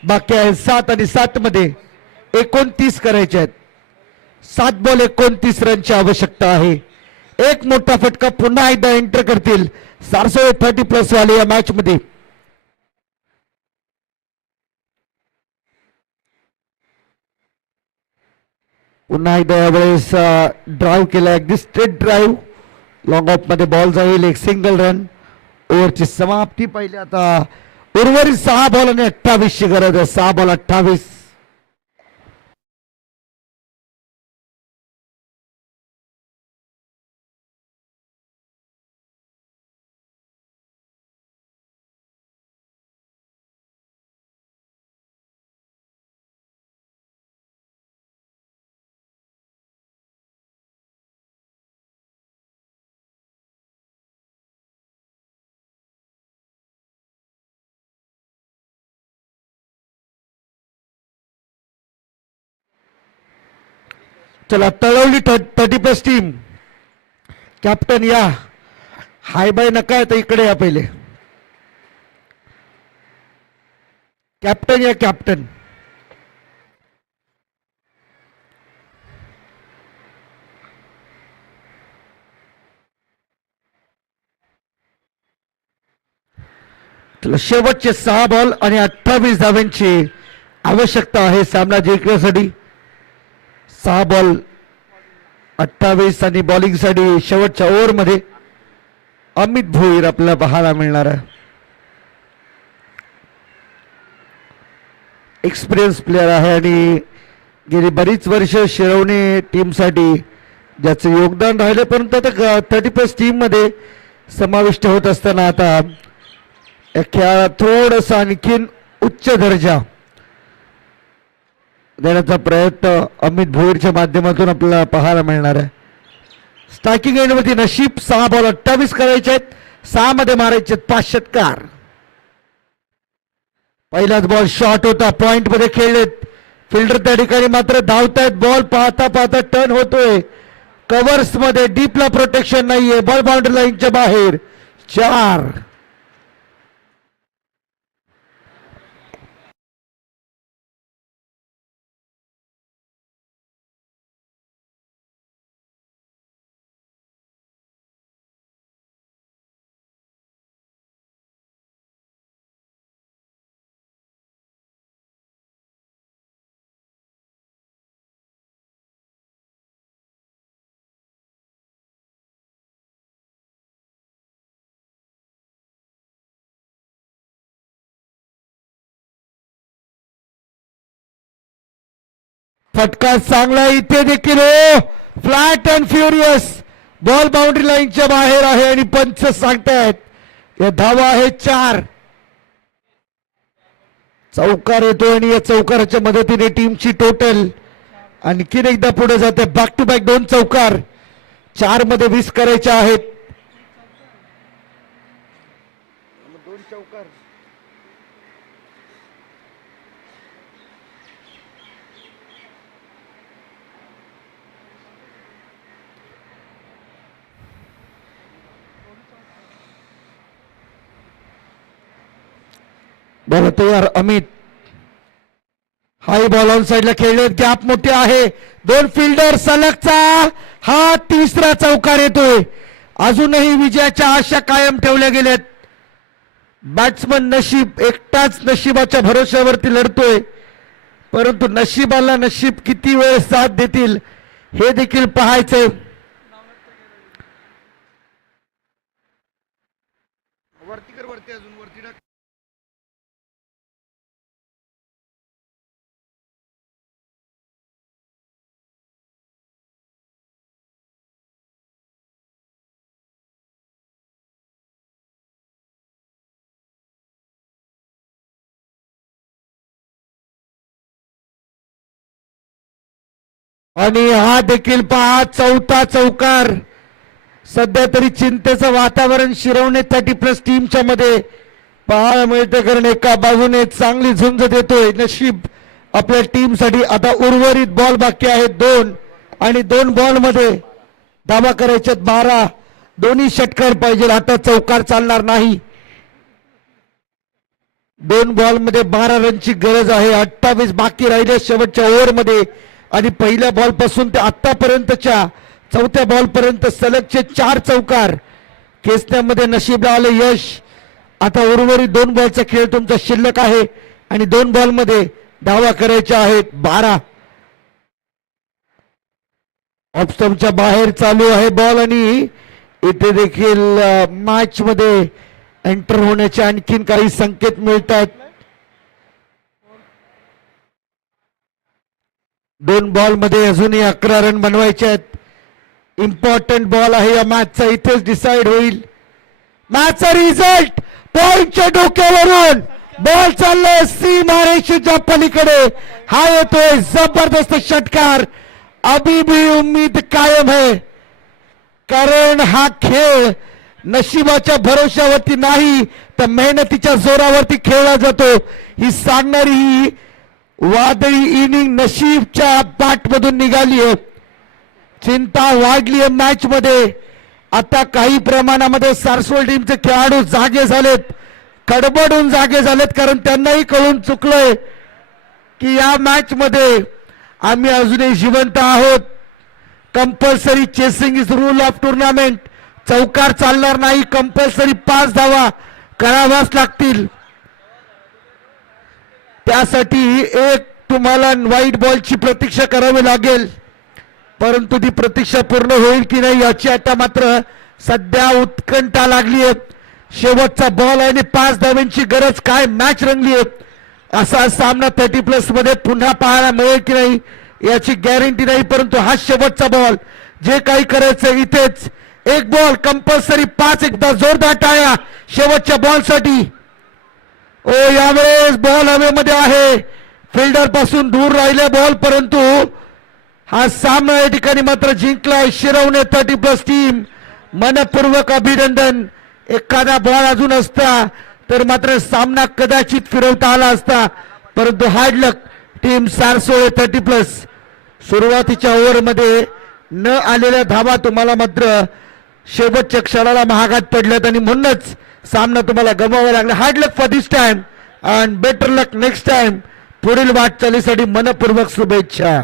बाकी आहे 7 आणि 7 मध्ये 29 करायचे आहेत. 7 बॉल 29 रनची आवश्यकता आहे. एक मोठा फटका पुन्हा एकदा एंटर करतील सारसोळे 30+ वाले या मॅच मध्ये. पुन्हा एकदा यावेळेस ड्राईव्ह केला, अगदी स्ट्रेट ड्राईव्ह. लॉंग ऑफ मध्ये बॉल जाईल, एक सिंगल रन. ओव्हरची समाप्ती पहिले. आता उर्वरित 6 बॉल आणि 28 ची गरज आहे. 6 बॉल 28. चला तळवली 30+ टीम कॅप्टन या. हाय बाय नका आहे तर इकडे या पहिले. कॅप्टन या कॅप्टन. चला शेवटचे 6 बॉल आणि 28 धाव्यांची आवश्यकता आहे सामना जिंकण्यासाठी. 6 बॉल 28 आणि बॉलिंग साठी शेवटच्या ओव्हर मध्ये अमित भोईर आपल्याला पाहायला मिळणार आहे. एक्सपिरियन्स प्लेअर आहे आणि गेली बरीच वर्ष शिरवणे टीमसाठी ज्याचं योगदान राहिलं, परंतु आता 30+ टीम मध्ये समाविष्ट होत असताना आता या खेळाला थोडस आणखीन उच्च दर्जा देण्याचा प्रयत्न अमित भोईरच्या माध्यमातून आपल्याला पाहायला मिळणार आहे. स्ट्रायकिंग एंड मध्ये नशीब 6 बॉल 28 करायचे आहेत, 6 मध्ये मारायचे 5 षटकार. पहिलाच बॉल शॉर्ट होता, पॉइंट मध्ये खेळलेत फिल्डर त्या ठिकाणी मात्र धावतायत. बॉल पाहता पाहता टर्न होतोय कव्हर्स मध्ये, डीपला प्रोटेक्शन नाहीये, बॉल बाउंड्री लाईनच्या बाहेर. 4 फटका चांगला इथे देखील हो, flat and furious. Ball boundary लाईनच्या बाहेर आहे आणि पंच सांगतायत या धावा आहे 4. चौकार येतो आणि या चौकाराच्या मदतीने टीमची टोटल आणखीन एकदा पुढे जाते. बॅक टू बॅक 2 चौकार, 4 मध्ये 20 करायचे आहेत. बरं तयार अमित. हाय बॉल ऑन साइडला खेळले, गॅप मोठे आहे. 2 फिल्डर सलगचा हा 3रा चौकार येतोय. अजूनही विजयाच्या आशा कायम ठेवल्या गेल्यात. बॅट्समन नशीब एकटाच नशिबाच्या भरोश्यावरती लढतोय, परंतु नशिबाला नशीब किती वेळ साथ देतील हे देखील पाहायचंय. आणि हा देखील पहा 4था चौकार. सध्या तरी चिंतेचं वातावरण शिरवणे 30+ टीमच्या मध्ये पाहायला मिळते, कारण एका बाजूने चांगली झुंज देतोय नशीब आपल्या टीमसाठी. आता उर्वरित बॉल बाकी आहेत 2 आणि 2 बॉल मध्ये धावा करायच्यात 12. दोन्ही षटकार पाहिजे, आता चौकार चालणार नाही. 2 बॉल मध्ये 12 रनची गरज आहे. 28 बाकी राहिले शेवटच्या ओव्हर मध्ये आणि पहिल्या बॉल पासून ते आतापर्यंतच्या 4थ्या बॉल पर्यंत सलगचे 4 चौकार खेचण्यामध्ये नशीबला आले यश. आता उर्वरित 2 बॉलचा खेळ तुमचा शिल्लक आहे आणि 2 बॉल मध्ये धावा करायच्या आहेत 12. ऑफ स्टंपच्या बाहेर चालू आहे बॉल आणि इथे देखील मॅच मध्ये एंटर होण्याचे आणखीन काही संकेत मिळतात. 2 बॉल मध्ये अजूनही 11 रन बनवायचे आहेत. इम्पॉर्टंट बॉल आहे या मॅचचा, इथेच डिसाइड होईल मॅचचा रिझल्ट. पॉइंटच्या डोक्यावरून बॉल चाललाय सीमारेषेच्या पलीकडे. हा येतोय जबरदस्त षटकार. अभी भी उम्मीद कायम है, कारण हा खेळ नशिबाच्या भरोश्यावरती नाही तर मेहनतीच्या जोरावरती खेळला जातो. ही सांगणारी ही वादळी इनिंग नशीबच्या बॅटमधून निघाली आहे. चिंता वाढली आहे मॅच मध्ये. आता काही प्रमाणामध्ये सारसोल टीमचे खेळाडू जागे झालेत, कडबडून जागे झालेत, कारण त्यांनाही कळून चुकलंय की या मॅच मध्ये आम्ही अजूनही जिवंत आहोत. Compulsory chasing is rule of tournament. चौकार चालणार नाही, कंपल्सरी 5 धावा कराव्याच लागतील. त्यासाठी एक तुम्हाला व्हाईट बॉलची प्रतीक्षा करावी लागेल, परंतु ती प्रतीक्षा पूर्ण होईल की नाही याची आता मात्र सध्या उत्कंठा लागली आहे. शेवटचा बॉल आहे आणि 5 धावांची गरज. काय मॅच रंगली आहे. असा सामना 30+ मध्ये पुन्हा पाहायला मिळेल की नाही याची गॅरंटी नाही, परंतु हा शेवटचा बॉल. जे काही करायचं इथेच. एक बॉल कंपल्सरी 5. एकदा जोरदार टाळ्या शेवटच्या बॉलसाठी. ओ यावेळेस बॉल हवेमध्ये आहे, फिल्डर पासून दूर राहिले बॉल, परंतु हा सामना या ठिकाणी मात्र जिंकलाय शिरवणे 30+ टीम. मनपूर्वक अभिनंदन. एखादा बॉल अजून असता तर मात्र सामना कदाचित फिरवता आला असता, परंतु हार्ड लक टीम सारसोळे 30+. सुरुवातीच्या ओव्हरमध्ये न आलेल्या धावा तुम्हाला मात्र शेवटच्या क्षणाला महागात पडल्यात आणि म्हणूनच सामना तुम्हाला गमवावा लागला. Hard luck for this time and better luck next time. पुढील वाटचालीसाठी मनपूर्वक शुभेच्छा.